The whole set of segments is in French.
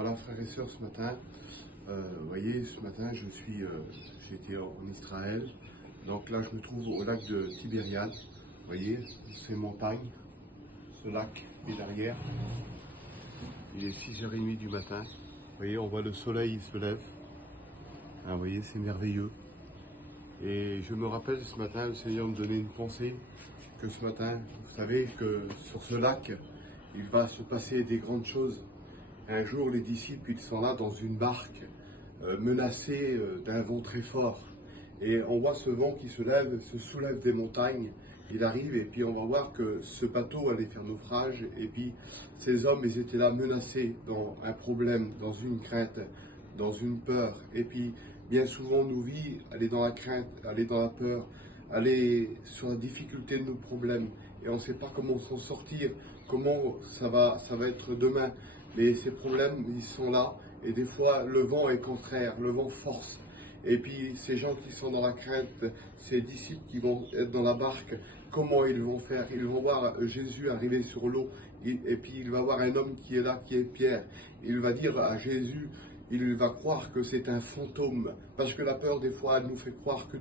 Voilà frères et sœurs, ce matin, vous voyez, ce matin j'étais en Israël, donc là je me trouve au lac de Tibériade, vous voyez, ces montagnes, ce lac est derrière, il est 6h30 du matin, vous voyez, on voit le soleil, il se lève, hein, vous voyez, c'est merveilleux. Et je me rappelle ce matin, le Seigneur me donnait une pensée, que ce matin, vous savez que sur ce lac, il va se passer des grandes choses. Un jour, les disciples, ils sont là dans une barque, menacés d'un vent très fort. Et on voit ce vent qui se soulève des montagnes. Il arrive et puis on va voir que ce bateau allait faire naufrage. Et puis ces hommes, ils étaient là menacés dans un problème, dans une crainte, dans une peur. Et puis bien souvent, nos vies, elle est dans la crainte, elle est dans la peur, elle est sur la difficulté de nos problèmes. Et on ne sait pas comment s'en sortir, comment ça va être demain. Mais ces problèmes, ils sont là. Et des fois, le vent est contraire, le vent force. Et puis, ces gens qui sont dans la crainte, ces disciples qui vont être dans la barque, comment ils vont faire? Ils vont voir Jésus arriver sur l'eau. Et puis, il va voir un homme qui est là, qui est Pierre. Il va dire à Jésus, il va croire que c'est un fantôme. Parce que la peur, des fois, elle nous fait croire que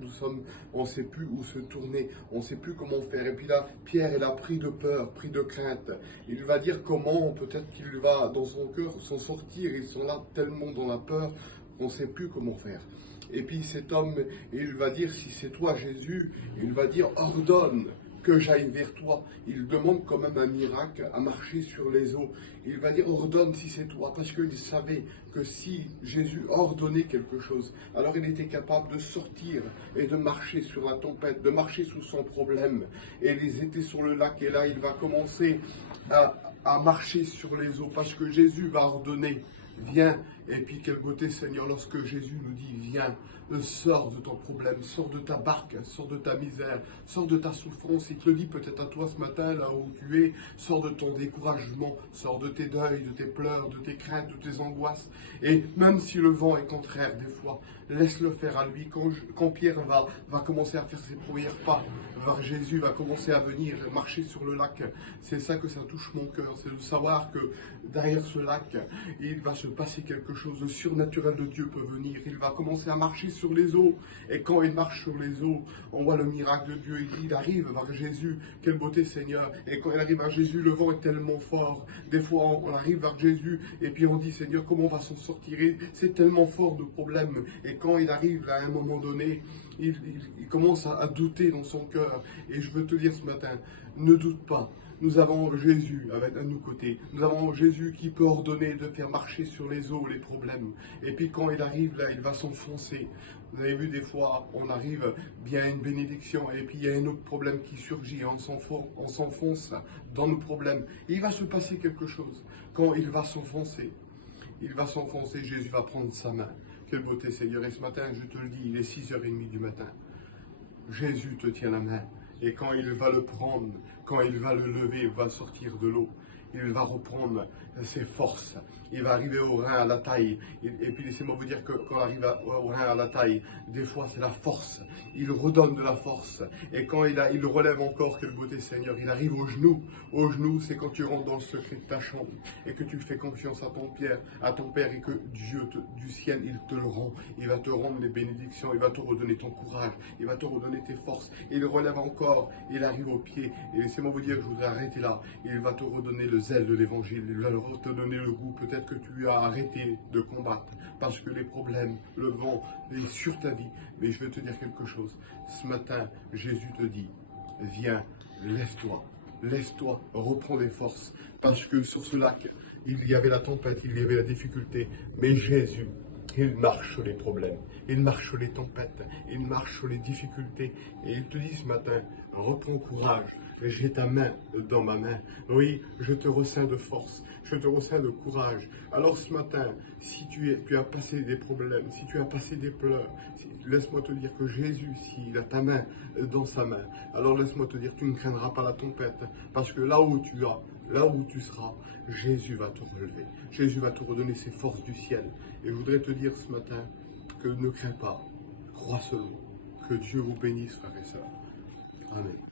on ne sait plus où se tourner, on ne sait plus comment faire. Et puis là, Pierre, il a pris de peur, pris de crainte. Il va dire comment, peut-être qu'il va, dans son cœur, s'en sortir. Ils sont là tellement dans la peur, on ne sait plus comment faire. Et puis cet homme, il va dire, si c'est toi Jésus, il va dire, ordonne que j'aille vers toi. Il demande quand même un miracle à marcher sur les eaux. Il va dire, ordonne si c'est toi, parce qu'il savait que si Jésus ordonnait quelque chose, alors il était capable de sortir et de marcher sur la tempête, de marcher sous son problème. Et ils étaient sur le lac, et là il va commencer à marcher sur les eaux, parce que Jésus va ordonner. Viens, et puis quelle beauté Seigneur, lorsque Jésus nous dit viens, sors de ton problème, sors de ta barque, sors de ta misère, sors de ta souffrance. Il te le dit peut-être à toi ce matin, là où tu es, sors de ton découragement, sors de tes deuils, de tes pleurs, de tes craintes, de tes angoisses. Et même si le vent est contraire des fois, laisse-le faire à lui. Quand Pierre va commencer à faire ses premiers pas vers Jésus, va commencer à venir marcher sur le lac, c'est ça que ça touche mon cœur, c'est de savoir que derrière ce lac, il va se passer quelque chose, le surnaturel de Dieu peut venir, il va commencer à marcher sur les eaux, et quand il marche sur les eaux, on voit le miracle de Dieu, il arrive vers Jésus, quelle beauté Seigneur, et quand il arrive à Jésus, le vent est tellement fort, des fois on arrive vers Jésus, et puis on dit Seigneur, comment on va s'en sortir, c'est tellement fort de problèmes, et quand il arrive à un moment donné, il commence à douter dans son cœur, et je veux te dire ce matin, ne doute pas. Nous avons Jésus à nos côtés. Nous avons Jésus qui peut ordonner de faire marcher sur les eaux les problèmes. Et puis quand il arrive là, il va s'enfoncer. Vous avez vu des fois, on arrive bien à une bénédiction et puis il y a un autre problème qui surgit. On s'enfonce dans nos problèmes. Et il va se passer quelque chose. Quand il va s'enfoncer, Jésus va prendre sa main. Quelle beauté Seigneur. Et ce matin, je te le dis, il est 6h30 du matin. Jésus te tient la main. Et quand il va le prendre, quand il va le lever, il va sortir de l'eau. Il va reprendre ses forces. Il va arriver au rein, à la taille. Et puis laissez-moi vous dire que quand on arrive au rein, à la taille, des fois c'est la force. Il redonne de la force. Et quand il relève encore, quelle beauté Seigneur, il arrive au genou. Au genou, c'est quand tu rentres dans le secret de ta chambre et que tu fais confiance à ton Père et que Dieu du ciel, il te le rend. Il va te rendre les bénédictions, il va te redonner ton courage, il va te redonner tes forces. Il relève encore, il arrive au pied. Et laissez-moi vous dire, je voudrais arrêter là. Il va te redonner le zèle de l'évangile, il va te donner le goût. Peut-être que tu as arrêté de combattre parce que les problèmes, le vent est sur ta vie. Mais je vais te dire quelque chose. Ce matin, Jésus te dit, viens, lève-toi, reprends des forces. Parce que sur ce lac, il y avait la tempête, il y avait la difficulté. Mais Jésus, il marche sur les problèmes, il marche sur les tempêtes, il marche sur les difficultés. Et il te dit ce matin, reprends courage, j'ai ta main dans ma main. Oui, je te resserre de force, je te resserre de courage. Alors ce matin, si tu as passé des problèmes, si tu as passé des pleurs, laisse-moi te dire que Jésus, s'il a ta main dans sa main, alors laisse-moi te dire, tu ne craindras pas la tempête, parce que là où tu seras, Jésus va te relever. Jésus va te redonner ses forces du ciel. Et je voudrais te dire ce matin que ne crains pas, crois seulement. Que Dieu vous bénisse, frères et sœurs. Amen.